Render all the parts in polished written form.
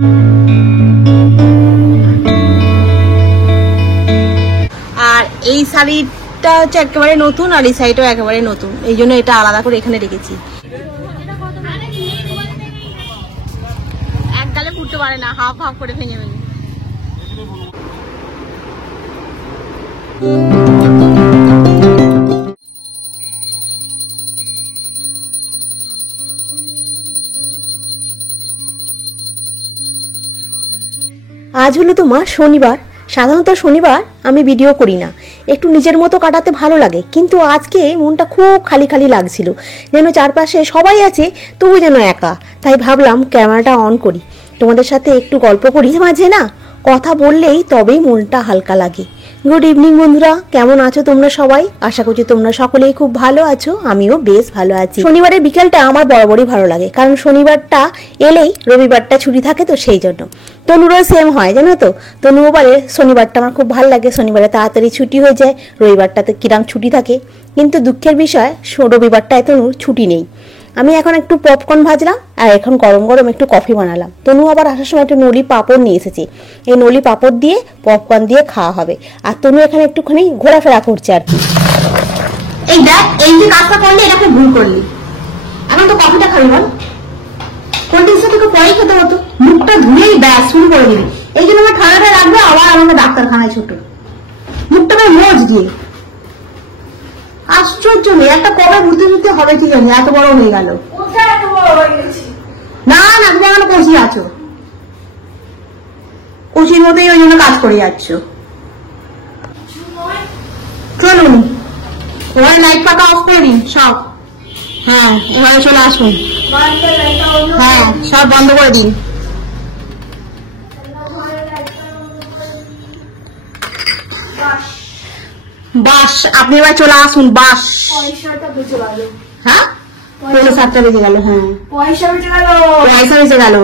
আর এই শাড়িটা হচ্ছে একেবারে নতুন, আর এই শাড়িটাও একেবারে নতুন, এই জন্য এটা আলাদা করে এখানে রেখেছি। এক গালে ফুটতে পারে না, হাফ হাফ করে ভেঙে ভেঙে। আজ হলো তোমার শনিবার। সাধারণত শনিবার আমি ভিডিও করি না, একটু নিজের মতো কাটাতে ভালো লাগে, কিন্তু আজকে মনটা খুব খালি খালি লাগছিল, যেন চারপাশে সবাই আছে তবু যেন একা। তাই ভাবলাম ক্যামেরাটা অন করি, তোমাদের সাথে একটু গল্প করি। মাঝে না কথা বললেই তবেই মনটা হালকা লাগে। গুড ইভিনিং বন্ধুরা, কেমন আছো তোমরা সবাই? আশা করছি তোমরা সকলেই খুব ভালো আছো, আমিও বেশ ভালো আছি। শনিবারের বিকেলটা আমার বরাবরই ভালো লাগে, কারণ শনিবারটা এলেই রবিবারটা ছুটি থাকে, তো সেই জন্য। তনুরও সেম হয় জানো তো, তনুও বলে শনিবারটা আমার খুব ভালো লাগে, শনিবারে তাড়াতাড়ি ছুটি হয়ে যায়, রবিবারটাতে কিরাম ছুটি থাকে। কিন্তু দুঃখের বিষয় রবিবারটায় তনুর ছুটি নেই। আমি এখন একটু পপকর্ন ভাজলাম, আর এখন গরম গরম একটু কফি বানালাম। তনু আবার আসার সময় একটু নলি পাঁপড় নিয়ে এসেছি, এই নলি পাঁপড় দিয়ে পপকর্ন দিয়ে খাওয়া হবে। আর তনু এখানে একটুখানি ঘোরাফেরা করছে আর কি। এই দেখ, এই যে কাজটা করলি এটাকে ভুল করলি। এখন তো কফিটা খাবি বল, কোল্ড ড্রিঙ্কসটা তোকে পরেই খেতে হতো, মুখটা ধুয়েই ব্যাস শুরু করে দিবি। এই জন্য আমার ঠান্ডাটা রাখবে, আবার আমাকে ডাক্তারখানায় ছোট মুখটা মোজ দিয়ে। আশ্চর্য নেই, একটা কবে ঘুরতে ঘুরতে হবে কি জানি, এত বড় হয়ে গেল। না না, তুমি এখনো কষি আছো, কষির মতোই ওই জন্য কাজ করে যাচ্ছ। চলুন এবার লাইট পাকা অফ করে দিন সব। হ্যাঁ এবারে চলে আসুন, হ্যাঁ সব বন্ধ করে দিন। বাস, আপনি এবার চলে আসুন। বাস, হ্যাঁ 7টা বেজে গেল। হ্যাঁ পয়সা বেজে গেল।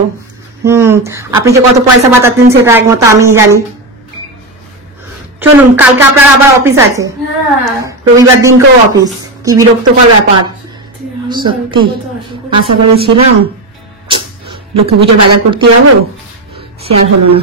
আপনি যে কত পয়সা বাঁচাতেন সেটা একমাত্র আমি জানি। চলুন, কালকে আপনার আবার অফিস আছে, রবিবার দিনকেও অফিস। কি বিরক্তকর ব্যাপার সত্যি। আশা করেছিলাম লক্ষ্মী পুজোর বাজার করতে যাবো, সে আর হলো না।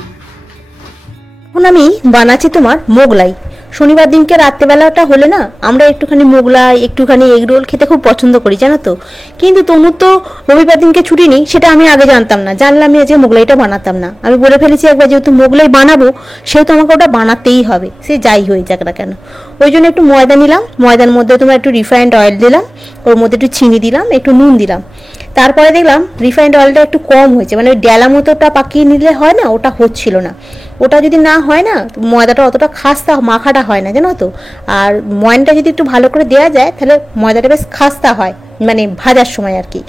এখন আমি বানাচ্ছি তোমার মোগলাই। শনিবার দিনকে রাত্রেবেলাটা হলে না আমরা একটুখানি মোগলাই, একটুখানি এগ রোল খেতে খুব পছন্দ করি জানো তো। কিন্তু তনুর তো রবিবার দিনকে ছুটি নেই, সেটা আমি আগে জানতাম না। জানলে আমি আজকে মোগলাইটা বানাতাম না। আমি বলে ফেলেছি একবার, যেহেতু মোগলাই বানাবো সেহেতু আমাকে ওটা বানাতেই হবে, সে যাই হয়ে যাক না কেন। ওই জন্য একটু ময়দা নিলাম, ময়দার মধ্যে তোমার একটু রিফাইন্ড অয়েল দিলাম, ওর মধ্যে একটু চিনি দিলাম, একটু নুন দিলাম। তারপরে দেখলাম রিফাইন্ড অয়েলটা একটু কম হয়েছে, মানে ওই ডেলা মতোটা পাকিয়ে নিলে হয় না, ওটা হচ্ছিল না। ওটা যদি না হয় না, ময়দাটা অতটা খাস্তা মাখাটা হয় না জানো তো। আর ময়নটা যদি একটু ভালো করে দেওয়া যায় তাহলে ময়দাটা বেশ খাস্তা হয়, মানে ভাজার সময় আর কি।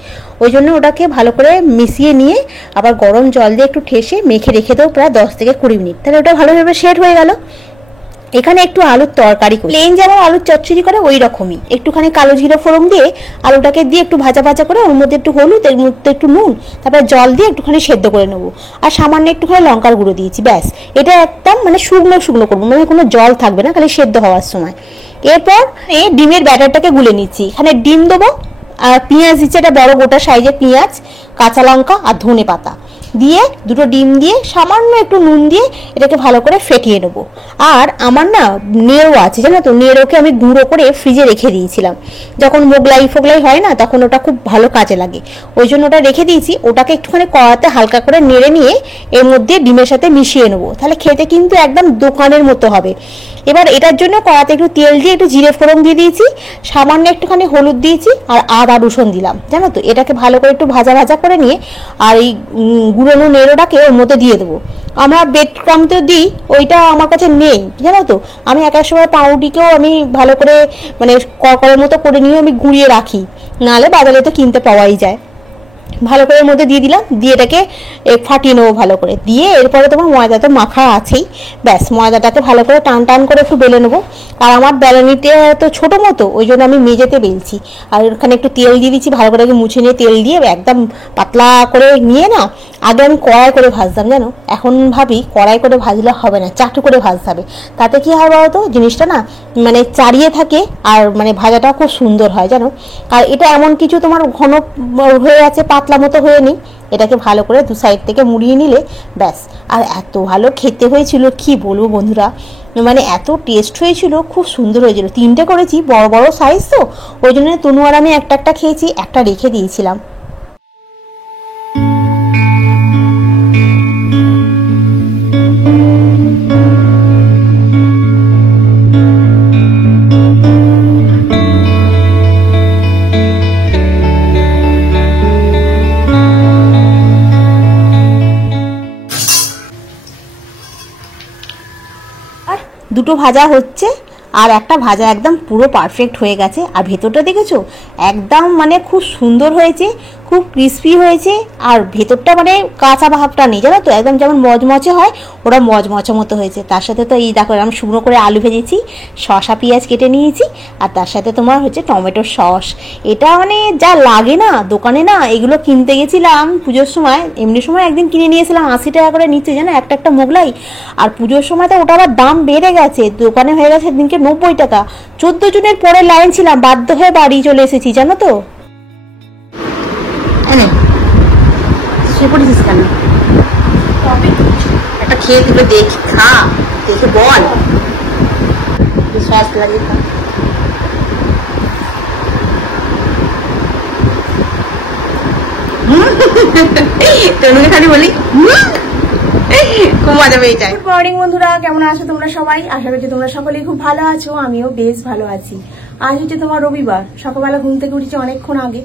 ওই জন্য ওটাকে ভালো করে মিশিয়ে নিয়ে আবার গরম জল দিয়ে একটু ঠেসে মেখে রেখে দেবো প্রায় 10 থেকে 20 মিনিট, তাহলে ওটা ভালোভাবে সেট হয়ে গেল। এখানে একটু আলুর তরকারি করি, প্লেন যেমন আলুর চচ্চড়ি করে ওই রকমই একটুখানি কালো জিরে ফোড়ন দিয়ে আলুটাকে দিয়ে একটু ভাজা ভাজা করে ওর মধ্যে একটু হলুদ, এর মধ্যে একটু নুন, তারপরে জল দিয়ে একটুখানি সেদ্ধ করে নেবো। আর সামান্য একটুখানি লঙ্কার গুঁড়ো দিয়েছি, ব্যাস। এটা একদম মানে শুকনো শুকনো করবো, মানে কোনো জল থাকবে না, খালি সেদ্ধ হওয়ার সময়। এরপর ডিমের ব্যাটারটাকে গুলে নিচ্ছি। এখানে ডিম দেবো, আর পেঁয়াজ দিচ্ছি, একটা বড় গোটা সাইজের পেঁয়াজ, কাঁচা লঙ্কা আর ধনে পাতা দিয়ে, দুটো ডিম দিয়ে সামান্য একটু নুন দিয়ে এটাকে ভালো করে ফেটিয়ে নেবো। আর আমার না নেড়ো আছে জানো তো, নেড়োকে আমি গুঁড়ো করে ফ্রিজে রেখে দিয়েছিলাম। যখন মোগলাই ফোগলাই হয় না তখন ওটা খুব ভালো কাজে লাগে, ওই জন্য ওটা রেখে দিয়েছি। ওটাকে একটুখানি কড়াতে হালকা করে নেড়ে নিয়ে এর মধ্যে ডিমের সাথে মিশিয়ে নেবো, তাহলে খেতে কিন্তু একদম দোকানের মতো হবে। এবার এটার জন্য কড়াতে একটু তেল দিয়ে একটু জিরে ফোড়ন দিয়ে দিয়েছি, সামান্য একটুখানি হলুদ দিয়েছি, আর আদা রসুন দিলাম জানো তো। এটাকে ভালো করে একটু ভাজা ভাজা করে নিয়ে আর এই গুঁড়োনো নেড়োটাকে ওর মধ্যে দিয়ে দেবো। আমরা ব্রেড ক্রাম্ব তো দিই, ওইটা আমার কাছে নেই জানো তো। আমি এক এক সময় পাউরুটিকেও আমি ভালো করে মানে কড়কড়ের মতো করে নিয়ে আমি গুঁড়িয়ে রাখি, নাহলে বাজারে তো কিনতে পাওয়াই যায়। ভালো করে এর মধ্যে দিয়ে দিলাম, দিয়ে এটাকে ফাটিয়ে নেবো ভালো করে। দিয়ে এরপরে তোমার ময়দা তো মাখা আছেই, ব্যাস ময়দাটাকে ভালো করে টান টান করে একটু বেলে নেবো। আর আমার বেলানিতে তো ছোটো মতো, ওই জন্য আমি মেঝেতে বেলছি। আর ওখানে একটু তেল দিয়ে দিচ্ছি, ভালো করে মুছে নিয়ে তেল দিয়ে একদম পাতলা করে নিয়ে না, আগে আমি কড়াই করে ভাজতাম জানো, এখন ভাবি কড়াই করে ভাজলে হবে না, চাটু করে ভাজতে হবে। তাতে কি হয় বলতো, জিনিসটা না মানে চাড়িয়ে থাকে আর মানে ভাজাটা খুব সুন্দর হয় জানো। আর এটা এমন কিছু তোমার ঘন হয়ে আছে পাতলা পাতলা মতো হয়ে নিই। এটাকে ভালো করে দু সাইড থেকে মুড়িয়ে নিলে ব্যাস। আর এত ভালো খেতে হয়েছিল কি বলবো বন্ধুরা, মানে এত টেস্ট হয়েছিল, খুব সুন্দর হয়েছিল। 3টে করেছি, বড় বড় সাইজ তো, ওই জন্য তনু আর আমি একটা একটা খেয়েছি, একটা রেখে দিয়েছিলাম। দুটো ভাজা হচ্ছে, আর একটা ভাজা একদম পুরো পারফেক্ট হয়ে গেছে। আর ভেতরটা দেখেছো, একদম মানে খুব সুন্দর হয়েছে, খুব ক্রিস্পি হয়েছে। আর ভেতরটা মানে কাঁচা ভাবটা নেই, জানো তো, একদম যেমন মচমচে হয় ওরা মচমচে মতো হয়েছে। তার সাথে তো এই দেখো আমি শুকনো করে আলু ভেজেছি, শসা পেঁয়াজ কেটে নিয়েছি, আর তার সাথে তোমার হচ্ছে টমেটোর সস। এটা মানে যা লাগে না দোকানে, না এগুলো কিনতে গেছিলাম পুজোর সময়, এমনি সময় একদিন কিনে নিয়েছিলাম, 80 টাকা করে নিচ্ছে জানো একটা একটা মোগলাই। আর পুজোর সময় তো ওটা আবার দাম বেড়ে গেছে, দোকানে হয়ে গেছে দিনকে 90 টাকা। 14 জনের পরে লাইন ছিলাম, বাধ্য হয়ে বাড়ি চলে এসেছি জানো তো। কেন একটা খেয়ে দিল, দেখি খা, দেখে বল সস লাগে। তনুকে খালি বলি খুব মজা পেয়ে যায়। গুড মর্নিং বন্ধুরা, কেমন আছো তোমরা সবাই? আশা করছি তোমরা সকলেই খুব ভালো আছো, আমিও বেশ ভালো আছি। আজ হচ্ছে তোমার রবিবার, সকালবেলা ঘুম থেকে উঠেছি অনেকক্ষণ আগে,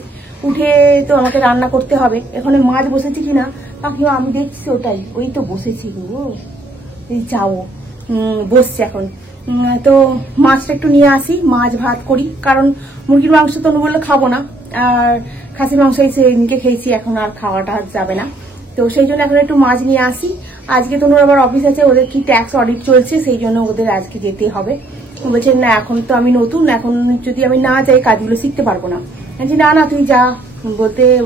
উঠে তো আমাকে রান্না করতে হবে। এখানে মাছ বসেছি কিনা কাকিমা আমি দেখছি, ওটাই ওই তো বসেছি গো, এই যাও বসছে এখন। তো মাছটা একটু নিয়ে আসি, মাছ ভাত করি, কারণ মুরগির মাংস তো বললে খাবো না, আর খাসির মাংস সেদিনকে খেয়েছি, এখন আর খাওয়াটা যাবে না। তো সেই জন্য এখন একটু মাছ নিয়ে আসি। আজকে তো আবার অফিস আছে, ওদের কি ট্যাক্স অডিট চলছে, সেই জন্য ওদের আজকে যেতে হবে। বলছেন না এখন তো আমি নতুন, এখন যদি আমি না যাই কাজগুলো শিখতে পারবো না। না না তুই যা,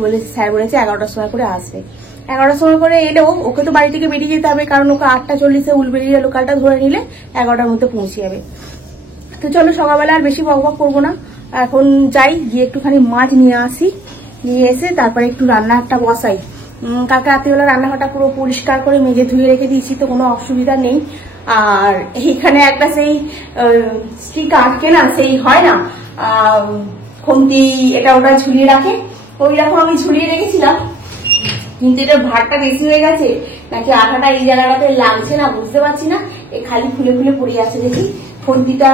বলে স্যার বলেছে 11টার সময় করে আসবে। 11টার সময় করে এলেও ওকে তো বাড়ি থেকে বেরিয়ে যেতে হবে, কারণ ওকে 8:40 উলবেড়িয়া লোকালটা ধরে নিলে 11টার মধ্যে পৌঁছে যাবে। তো চলো সকালবেলা আর বেশি বকবক করবো না, এখন যাই, গিয়ে একটুখানি মাছ নিয়ে আসি, নিয়ে এসে তারপরে একটু রান্নাটা বসাই। কালকে রাত্রিবেলা রান্নাঘরটা পুরো পরিষ্কার করে মেজে ধুয়ে রেখে দিয়েছি, তো কোনো অসুবিধা নেই। আর এইখানে একটা সেই স্টিকার আটকে না, সেই হয় না খন্তি, এটা ওটা ঝুলিয়ে রাখে, ওই রকম আমি ঝুলিয়ে রেখেছিলাম, কিন্তু এটা ভাতটা বেশি হয়ে গেছে নাকি আঠাটা এই জায়গাটাতে লাগছে না বুঝতে পারছি না, এই খালি ফুলে ফুলে পড়ে আছে। দেখি খন্তিটা,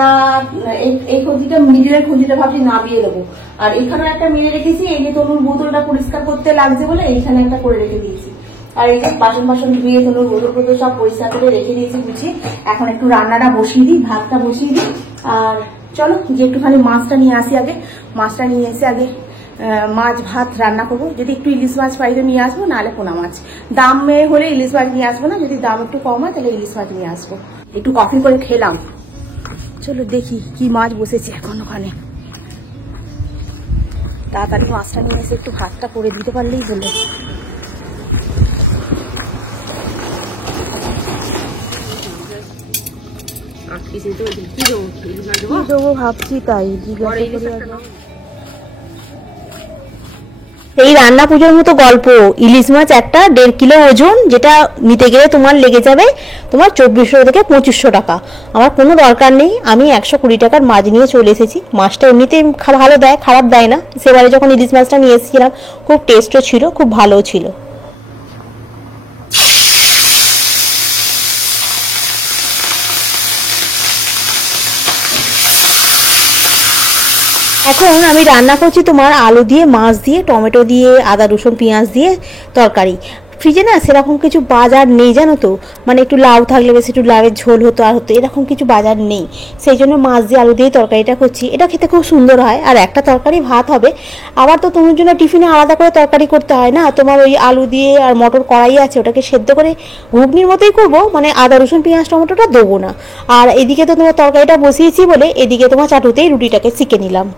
এই খন্তিটা মিডিলের খন্তিটা ভাবছি নামিয়ে দেবো। আর এখানে একটা মেরে রেখেছি, এই যে তনুর বোতলটা পরিষ্কার করতে লাগছে বলে এইখানে একটা করে রেখে দিয়েছি। আর এই যে বাসন ধুয়ে তনুর বোতল সব পরিষ্কার করে রেখে দিয়েছি গুছিয়ে। এখন একটু রান্নাটা বসিয়ে দিই, ভাতটা বসিয়ে দিই। আর চলো গিয়ে একটুখানি মাছটা নিয়ে আসি আগে, মাছটা নিয়ে এসে আগে মাছ ভাত রান্না করবো। যদি একটু ইলিশ মাছ পাই তো নিয়ে আসবো, নাহলে পোনা মাছ। দামে হলে ইলিশ মাছ নিয়ে আসবো না, যদি দাম একটু কম হয় তাহলে ইলিশ মাছ নিয়ে আসবো। একটু কফি করে খেলাম। চলো দেখি কি মাছ বসেছে এখন ওখানে, তাড়াতাড়ি মাছটা নিয়ে এসে একটু ভাতটা করে দিতে পারলেই হলো। কি দেবো ভাবছি, তাই এই রান্না পুজোর মতো গল্প। ইলিশ মাছ একটা 1.5 কিলো ওজন, যেটা নিতে গেলে তোমার লেগে যাবে তোমার 2400 থেকে 2500 টাকা। আমার কোনো দরকার নেই, আমি 120 টাকার মাছ নিয়ে চলে এসেছি। মাছটা এমনিতে ভালো দেয়, খারাপ দেয় না। সেবারে যখন ইলিশ মাছটা নিয়ে এসেছিলাম খুব টেস্টও ছিল, খুব ভালোও ছিল। এখন আমি রান্না করছি তোমার আলু দিয়ে, মাছ দিয়ে, টমেটো দিয়ে, আদা রসুন পেঁয়াজ দিয়ে তরকারি। ফ্রিজে না সেরকম কিছু বাজার নেই জানো তো, মানে একটু লাউ থাকলে বেশি একটু লাউয়ের ঝোল হতো আর হতো, এরকম কিছু বাজার নেই। সেই জন্য মাছ দিয়ে আলু দিয়ে তরকারিটা করছি। এটা খেতে খুব সুন্দর হয়। আর একটা তরকারি ভাত হবে। আবার তো তোমার জন্য টিফিনে আলাদা করে তরকারি করতে হয় না, তোমার ওই আলু দিয়ে আর মটর কড়াই আছে, ওটাকে সেদ্ধ করে ঘুগনির মতোই করবো, মানে আদা রসুন পেঁয়াজ টমেটোটা দেবো না। আর এদিকে তো তোমার তরকারিটা বসিয়েছি বলে এদিকে তোমার চাটুতেই রুটিটাকে সেঁকে নিলাম।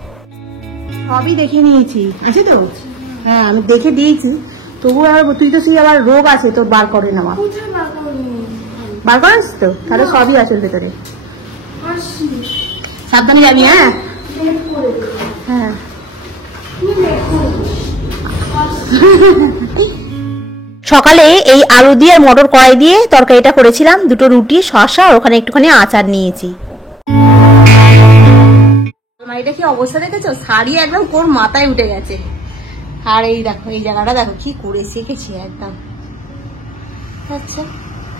সবই দেখে নিয়েছি, আছে তো? হ্যাঁ আমি দেখে দিয়েছি, তবু আবার তুই তো সেই আবার রোগ আছে তোর, বার করে নেওয়া। বার করিস তো, তাহলে সবই আছে ভেতরে। সাবধানে যাবি। হ্যাঁ হ্যাঁ সকালে এই আলু দিয়ে আর মটর কড়াই দিয়ে তরকারিটা করেছিলাম, দুটো রুটি, শসা আর ওখানে একটুখানি আচার নিয়েছি। এটা কি অবস্থা দেখেছো, শাড়ি একদম কোর মাথায় উঠে গেছে। আর এই দেখো এই জায়গাটা দেখো কি করে শিখেছি একদম। আচ্ছা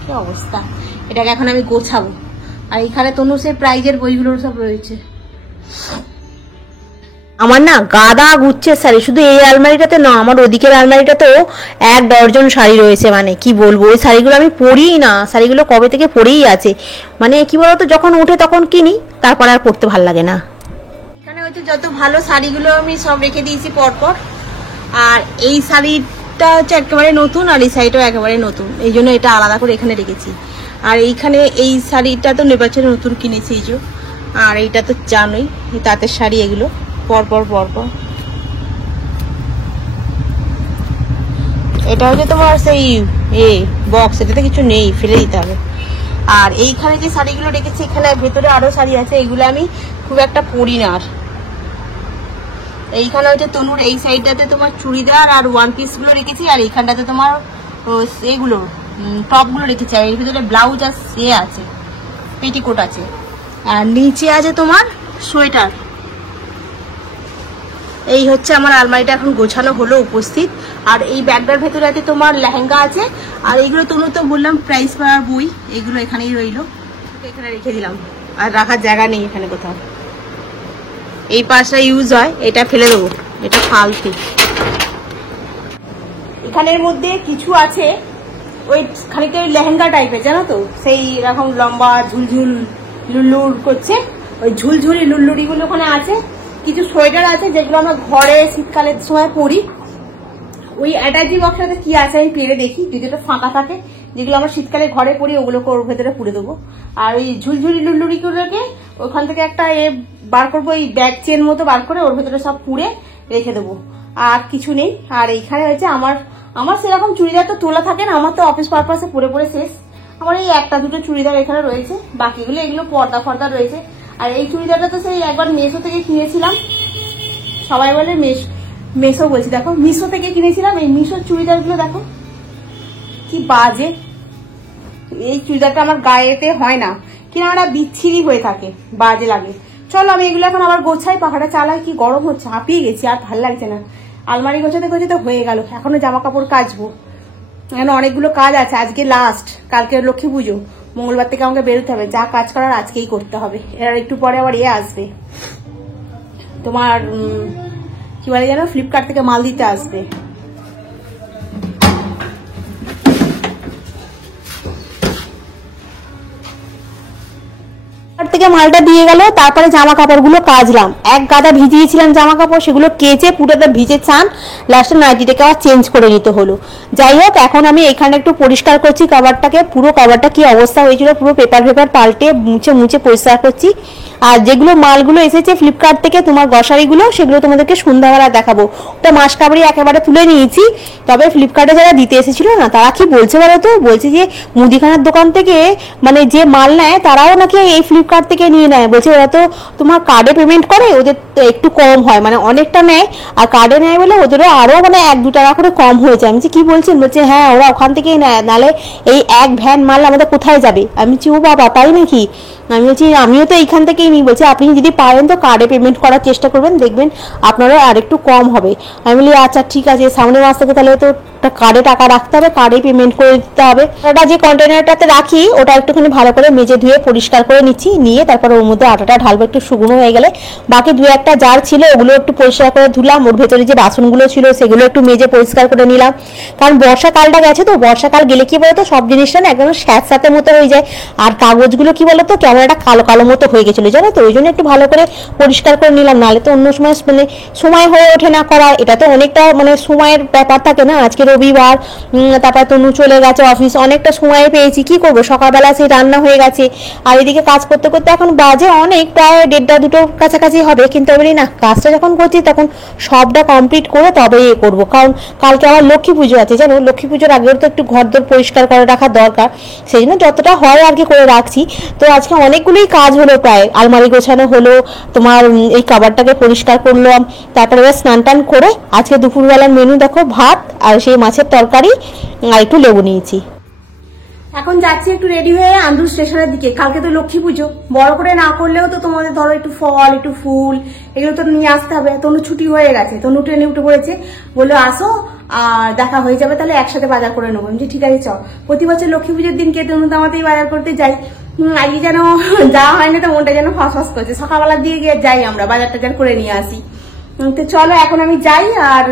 কি অবস্থা, এটাকে এখন আমি গোছাবো। আর এখানে তনুষের প্রাইজের বইগুলো সব রয়েছে। আমার না গাদা গুচ্ছের শাড়ি, শুধু এই আলমারিটাতে না, আমার ওদিকের আলমারিটাতেও 1 ডজন শাড়ি রয়েছে। মানে কি বলবো, ওই শাড়িগুলো আমি পরিই না, শাড়িগুলো কবে থেকে পরেই আছে। মানে কি বলতো, যখন উঠে তখন কিনি, তারপর আর পরতে ভালো লাগে না। এখানে হচ্ছে যত ভালো শাড়িগুলো আমি সব রেখে দিয়েছি পরপর। আর এই শাড়িটা হচ্ছে একেবারে নতুন, আর এই শাড়িটাও একেবারে নতুন, এই জন্য এটা আলাদা করে এখানে রেখেছি। আর এইখানে এই শাড়িটা তো নির্বাচনে নতুন কিনেছি এই যে। আর এইটা তো জানোই, এই তাঁতের শাড়ি, এগুলো পরপর পরপর। এটা হচ্ছে তোমার সেই বক্স, এটাতে কিছু নেই, ফেলে দিতে হবে। আর এইখানে যে শাড়িগুলো রেখেছি, এখানে ভেতরে আরো শাড়ি আছে, এগুলো আমি খুব একটা পরি না। আর এইখানে হচ্ছে তনুর এই সাইডটাতে তোমার চুড়িদার আর 1 পিস গুলো রেখেছি, আর এইখানটাতে তোমার এইগুলো টপ গুলো রেখেছি। আর এর ভিতরে ব্লাউজ আর আছে, পেটিকোট আছে, আর নিচে আছে তোমার সোয়েটার। এই হচ্ছে আমার আলমারিটা এখন গোছানো হলো, উপস্থিত। আর এই ব্যাগটার ভেতরে আছে তোমার লেহেঙ্গা আছে। আর এইগুলো তনু তো বললাম প্রাইস পাওয়ার বই, এগুলো এখানেই রইলো, এখানে রেখে দিলাম। আর রাখার জায়গা নেই এখানে কোথাও। এই পাশটা ইউজ হয়, এটা ফেলে দেবো, এটা ফালতু। এখানের মধ্যে কিছু আছে ওই খানিকটা ওই লেহেঙ্গা টাইপের, জানো তো, সেই রকম লম্বা ঝুলঝুল লুল্লুর করছে, ওই ঝুলঝুলি লুল্লুরি গুলো ওখানে আছে। কিছু সোয়েটার আছে যেগুলো আমরা ঘরে শীতকালের সময় পরি। ওই অ্যাটাচি বক্সটাতে কি আছে আমি পেরে দেখি, যদি ওটা ফাঁকা থাকে, যেগুলো আমরা শীতকালে ঘরে পরি ওগুলোকে ওর ভেতরে পুড়ে দেবো। আর ওই ঝুলঝুলি লুল্লুরি গুলোকে ওখান থেকে একটা বার করবো, এই ব্যাগ চেন মতো বার করে ওর ভেতরে সব পুড়ে রেখে দেবো। আর কিছু নেই। আর এইখানে হচ্ছে আমার সেরকম চুড়িদার তো তোলা থাকে না, আমার তো অফিস পারপাসে পরে পরে শেষ। আমার এই 1টা 2টো চুড়িদার এখানে রয়েছে, বাকিগুলো এগুলো পর্দা ফর্দা রয়েছে। আর এই চুড়িদারটা তো সেই একবার মেশো থেকে কিনেছিলাম, সবাই বলে মেশো বলছি, দেখো মিশো থেকে কিনেছিলাম। এই মিশোর চুড়িদারগুলো দেখো কি বাজে, এই চুড়িদারটা আমার গায়েতে হয় না, কিনা ওটা বিচ্ছিরি হয়ে থাকে, বাজে লাগে। চলো আমি এগুলো এখন আবার গোছাই, পাখাটা চালাই, কি গরম হচ্ছে, হাঁপিয়ে গেছি, আর ভাল লাগছে না। আলমারি গোছাতে গোছাতে হয়ে গেল, এখনো জামা কাপড় কাচবো, এখানে অনেকগুলো কাজ আছে। আজকে লাস্ট, কালকে লক্ষ্মী পুজো, মঙ্গলবার থেকে আমাকে বেরোতে হবে, যা কাজ করার আজকেই করতে হবে। এর একটু পরে আবার আসবে তোমার কি বলে জানো, ফ্লিপকার্ট থেকে মাল দিতে আসবে। থেকে মালটা দিয়ে গেল, তারপরে জামা কাপড়গুলো কাচলাম। 1 গাদা ভিজিয়েছিলাম জামা কাপড়, সেগুলো কেচে পুরোটা ভিজে চান, লাস্টে নাইটিটাকে আবার চেঞ্জ করে নিতে হলো। যাই হোক, এখন আমি এখানে একটু পরিষ্কার করছি কভারটাকে। পুরো কভারটা কি অবস্থা হয়েছিল, পুরো পেপার পাল্টে মুছে পরিষ্কার করছি। আর যেগুলো মালগুলো এসেছে ফ্লিপকার্ট থেকে তোমার গ্রসারিগুলো, সেগুলো তোমাদেরকে সন্ধ্যাবেলা দেখাবো। ওটা মাসকাবারি একেবারে তুলে নিয়েছি। তবে ফ্লিপকার্টে যারা দিতে এসেছিল না, তারা কি বলছে বলো তো, বলছে যে মুদিখানার দোকান থেকে মানে যে মাল নেয় তারাও নাকি এই ফ্লিপকার্ট থেকে নিয়ে নেয়। বলছে ওরা তো তোমার কার্ডে পেমেন্ট করে, ওদের একটু কম হয়, মানে অনেকটা নেয়, আর কার্ডে নেয় বলে ওদেরও আরো মানে 1-2 টাকা করে কম হয়েছে। আমি কি বলছেন, বলছে হ্যাঁ ওরা ওখান থেকেই নেয়, নাহলে এই 1 ভ্যান মাল আমাদের কোথায় যাবে। আমি বলছি ও বাবা তাই নাকি, আমি বলছি আমিও তো এইখান থেকেই নিই। বলছে আপনি যদি পারেন তো কার্ডে পেমেন্ট করার চেষ্টা করবেন, দেখবেন আপনারও আর একটু কম হবে। আমি বলি আচ্ছা ঠিক আছে, সামনের মাস থেকে তাহলে তো কার্ডে টাকা রাখতে হবে, কার্ডে পেমেন্ট করে দিতে হবে। ওটা যে কন্টেনারটাতে রাখি ওটা একটুখানি ভালো করে মেজে ধুয়ে পরিষ্কার করে নিচ্ছি, নিয়ে তারপর ওর মধ্যে আটাটা ঢালবো, একটু শুকনো হয়ে গেলে। বাকি 2-1টা জার ছিল ওগুলো একটু পরিষ্কার করে ধুলাম, ওর ভেতরে যে বাসনগুলো ছিল সেগুলো একটু মেজে পরিষ্কার করে নিলাম। কারণ বর্ষাকালটা গেছে তো, বর্ষাকাল গেলে কি বলতো সব জিনিসটা না একদম স্যাঁতস্যাঁতে মতো হয়ে যায়। আর কাগজগুলো কি বলতো কেমন একটা কালো কালো মতো হয়ে গেছিলো জানো তো, ওই জন্য একটু ভালো করে পরিষ্কার করে নিলাম। নাহলে তো অন্য সময় মানে সময় হয়ে ওঠে না করা, এটা তো অনেকটা মানে সময়ের ব্যাপার থাকে না। আজকে রবিবার, তারপর তনু চলে গেছে অফিস, অনেকটা সময় পেয়েছি। কি করবো, সকালবেলা সেই রান্না হয়ে গেছে, আর এদিকে কাজ করতে করতে এখন বাজে অনেক, প্রায় 1:30-2টোর কাছাকাছি হবে। কিন্তু আমি না, কাজটা যখন করছি তখন সবটা কমপ্লিট করে তবে করবো, কারণ কালকে আমার লক্ষ্মী পুজো আছে জানো। লক্ষ্মী পুজোর আগেও তো একটু ঘরদোর পরিষ্কার করে রাখা দরকার, সেই জন্য যতটা হয় আর কি করে রাখছি। তো আজকে অনেকগুলোই কাজ হলো, প্রায় আলমারি গোছানো হলো, তোমার এই কাবারটাকে পরিষ্কার করলাম, তারপরে এবার স্নান টান করে আজকে দুপুরবেলার মেনু দেখো ভাত আর সেই মাছের তরকারি আর একটু লেবু নিয়েছি। এখন যাচ্ছি একটু রেডি হয়ে আন্দুল স্টেশনের দিকে। কালকে তো লক্ষ্মী পুজো, বড় করে না করলেও তো তোমাদের ধরো একটু ফল, একটু ফুল, এগুলো তো নিয়ে আসতে হবে। তনু ছুটি হয়ে গেছে, তনু ট্রেনে উঠে পড়েছে, বললো আসো আর দেখা হয়ে যাবে, তাহলে একসাথে বাজার করে নেবো। আমি ঠিক আছে চল। প্রতি বছর লক্ষ্মী পুজোর দিনকে তনু তো আমাদেরই বাজার করতে যাই, আজকে যেন যাওয়া হয় না, তো মনটা যেন ফসফস করছে। সকালবেলা দিয়ে গিয়ে যাই আমরা, বাজার টাজার করে নিয়ে আসি। তো চলো এখন আমি যাই, আর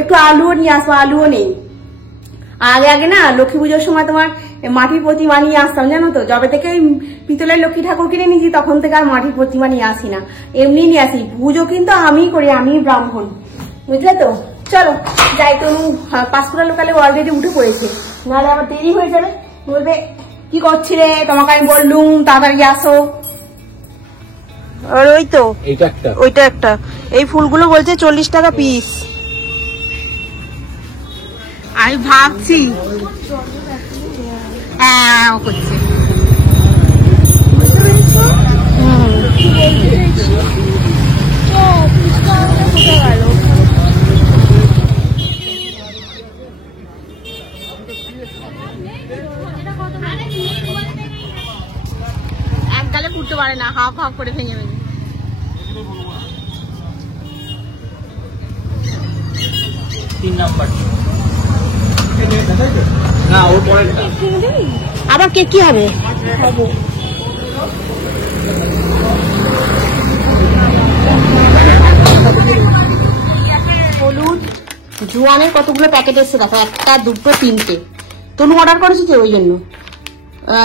একটু আলুও নিয়ে আসবো, আলুও নেই। আগে আগে না লক্ষ্মী পুজোর সময় তোমার মাটির প্রতিমা নিয়ে আসতাম জানো তো। যবে থেকে পিতলের লক্ষ্মী ঠাকুর কিনে নিয়েছি তখন থেকে আর মাটির প্রতিমা নিয়ে আসি না, এমনি নিয়ে আসি। পুজো কিন্তু আমিই করি, আমি ব্রাহ্মণ, বুঝলে তো। চলো যাই। তনু পাঁচকুড়া লোকালে অলরেডি উঠে পড়েছে, নাহলে আবার দেরি হয়ে যাবে। বলবে কি করছিলে, তোমাকে আমি বললুম তাড়াতাড়ি আসো। আর ওই তো ওইটা একটা, এই ফুলগুলো বলছে 40 টাকা পিস। আমি ভাবছি হ্যাঁ করছে। একগালে ফুটতে পারে না, হাফ হাফ করে ভেঙে ভেঙে। আবার কেক কি হবে? হলুদ জোয়ানের কতগুলো প্যাকেট এসছে দেখো, 1, 2, 3টে। তনু অর্ডার করেছি যে ওই জন্য।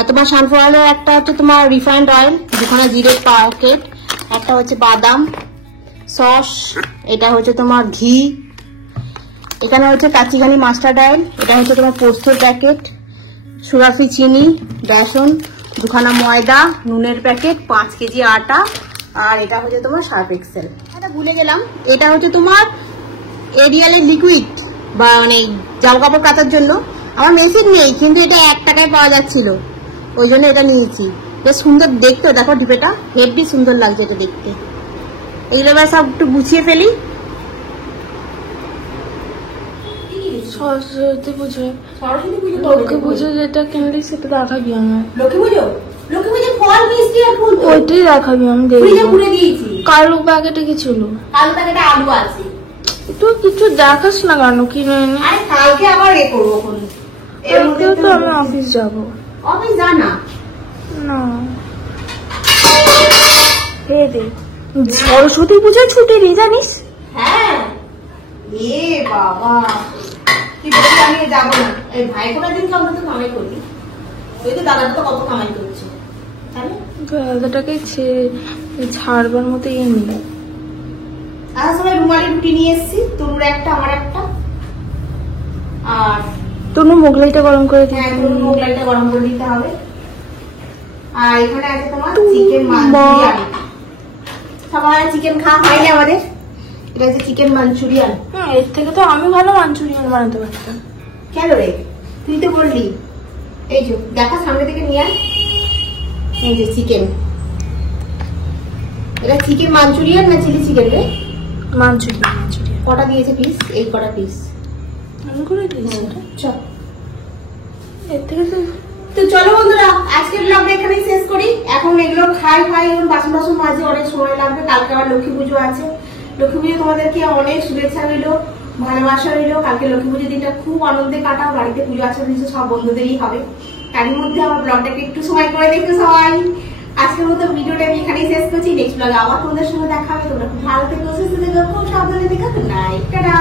তোমার সানফ্লাওয়ার অয়েলের একটা হচ্ছে তোমার রিফাইন্ড অয়েল, 2খানা জিরের প্যাকেট, একটা হচ্ছে বাদাম সস, এটা হচ্ছে তোমার ঘি, এখানে হচ্ছে কাচিঘানি মাস্টার্ড অয়েল, এটা হচ্ছে তোমার পোস্তর প্যাকেট, সুগার ফ্রি চিনি, বেসন, 2খানা ময়দা, নুনের প্যাকেট, 5 কেজি আটা, আর এটা হচ্ছে তোমার সার্ফ এক্সেল। এটা ভুলে গেলাম, এটা হচ্ছে তোমার এরিয়ালের লিকুইড, বা মানে জামা কাপড় কাচার জন্য। আমার মেশিন নেই, কিন্তু এটা 1 টাকায় পাওয়া যাচ্ছিল, ওই জন্য এটা নিয়েছি। বেশ সুন্দর দেখতে, দেখো ডিপেটা হেভি সুন্দর লাগছে এটা দেখতে। এগুলো এবার সব একটু গুছিয়ে ফেলি। সরস্বতী পুজো, লক্ষ্মী পুজো যেটা কিনলি সেটা দেখাবি আমার। লক্ষ্মী পুজো, লক্ষ্মী পুজো ফল মিষ্টি আর ফুল ওইটাই দেখাবি, আমি দেখবো। কালো প্যাকেটে কি ছিল? কালো প্যাকেটে আলু আছে। তুই কিছু দেখাস না কেন কিনে এনে? আরে কালকে আবার এ করবো, কালকে তো আমি অফিস যাবো। অফিস যা না। না সরস্বতী পুজোয় ছুটি নেই জানিস? হ্যাঁ এ বাবা, কি বলছি আমি যাবো না। এই ভাই কোনো দিন কাউকে তো কামাই করি, ওই তো দাদাটা তো কত কামাই করছে, তাহলে দাদাটাকে ছাড়বার মতো ইয়ে নেই। আর সবাই রুমালি রুটি নিয়ে এসেছি, তোর একটা আমার একটা, আর তনু মোগলাইটা গরম করে দিই। হ্যাঁ তোর মোগলাইটা গরম করে দিতে হবে। আর এখানে আছে তোমার চিকেন মাঞ্চুরিয়ান। সবাই চিকেন খাওয়া হয়নি আমাদের, এটা হচ্ছে চিকেন মাঞ্চুরিয়ান। এর থেকে তো আমি ভালো মাঞ্চুরিয়ান বানাতে পারতাম। কেন রে, তুই তো বললি। এই যে দেখা সামনে থেকে নিয়ে আয়, এই যে চিকেন, এটা চিকেন মাঞ্চুরিয়ান না চিলি চিকেন রে? মাঞ্চুরিয়ান। কটা দিয়েছে পিস? এই কটা পিস আমি করে দিয়েছি। চল এর থেকে তো চলো বন্ধুরা, আজকের ব্লগটা এখানেই শেষ করি। এখন এগুলো খাই এখন বাসন বাসন মাঝে অনেক সময় লাগবে, কালকে আবার লক্ষ্মী পুজো আছে। লক্ষ্মী পুজো তোমাদেরকে অনেক শুভেচ্ছা রইলো, ভালোবাসা রইলো। কালকে লক্ষ্মী পুজোর দিনটা খুব আনন্দে কাটাও, বাড়িতে পুজো আচার দিচ্ছে সব বন্ধুদেরই হবে। তারই মধ্যে আমার ব্লগটাকে একটু সময় করে দেখো সবাই। আজকের মতো ভিডিওটা আমি এখানেই শেষ করছি। নেক্সট ব্লগে আবার তোমাদের সঙ্গে দেখা হবে। তোমরা খুব ভালো থেকো, সুস্থ থেকো, খুব সাবধানে থেকো। Good night, tata.